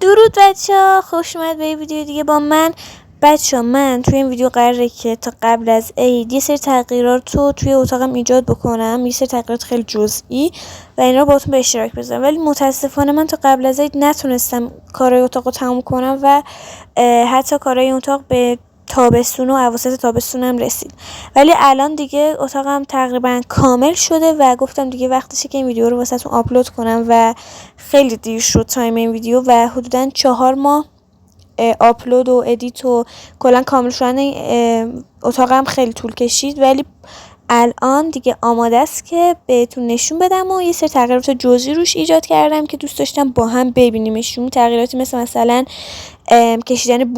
درود بچه، خوش اومد به ویدیو دیگه با من. بچه من توی این ویدیو قراره که تا قبل از عید یه سری تغییرات رو توی اتاقم ایجاد بکنم، یه سری تغییرات خیلی جزئی و این رو باهاتون به اشتراک بذارم. ولی متاسفانه من تا قبل از عید نتونستم کارهای اتاق رو تموم کنم و حتی کارهای اتاق به تابستون و اواسط تابستونم رسید. ولی الان دیگه اتاقم تقریبا کامل شده و گفتم دیگه وقتشه که این ویدیو رو واسهتون آپلود کنم و خیلی دیر شد تایم این ویدیو و حدودا 4 ماه آپلود و ادیت و کلا کامل شدن اتاقم خیلی طول کشید. ولی الان دیگه آماده است که بهتون نشون بدم و یه سری تغییرات جزئی روش ایجاد کردم که دوست داشتم با هم ببینیمشون. تغییراتی مثلا کشیدن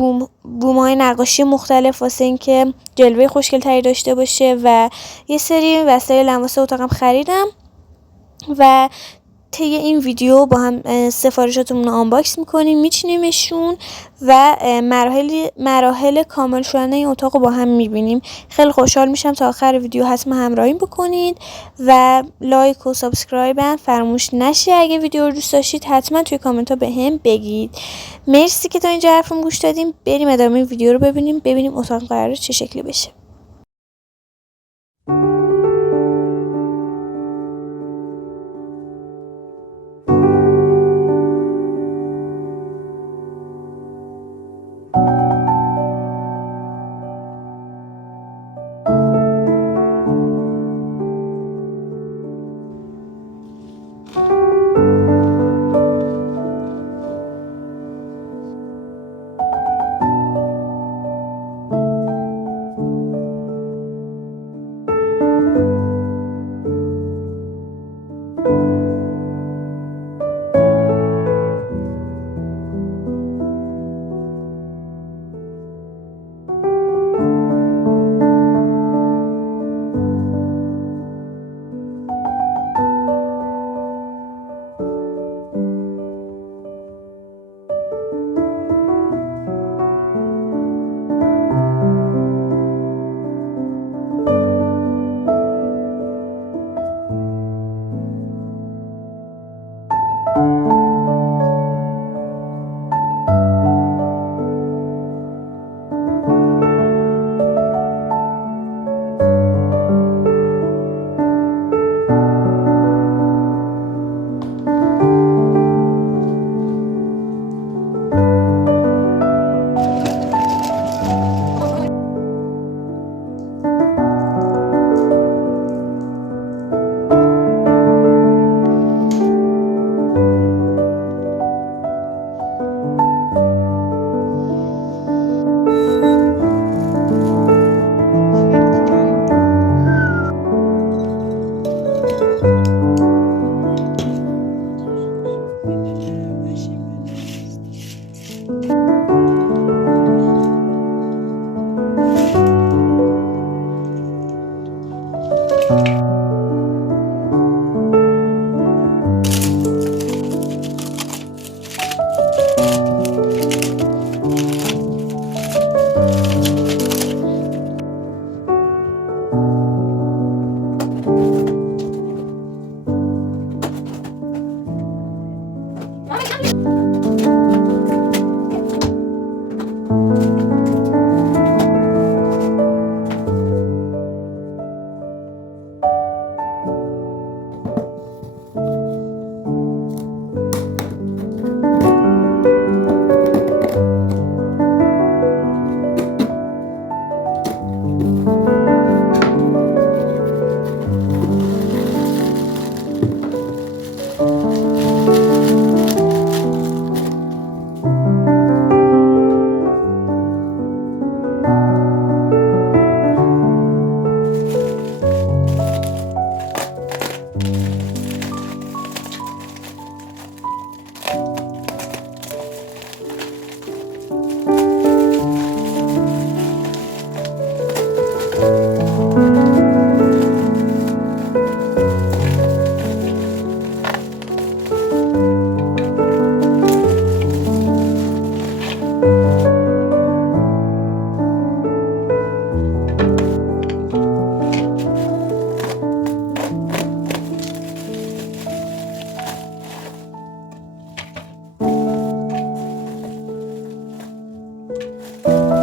بوم‌های نقاشی مختلف واسه اینکه جلوه خوشگل تری داشته باشه و یه سری وسایل لمس اتاقم خریدم و طی این ویدیو با هم سفارشاتمون رو آنباکس میکنیم، میچینیمشون و مراحل کامل شدن این اتاق رو با هم میبینیم. خیلی خوشحال میشم تا آخر ویدیو حتما همراهیم بکنید و لایک و سابسکرایب هم فراموش نشه. اگه ویدیو رو دوست داشتید حتما توی کامنت ها به هم بگید. مرسی که تا اینجا حرفم گوش دادیم. بریم ادامه این ویدیو رو ببینیم اتاق قراره چه شکلی بشه. میشه.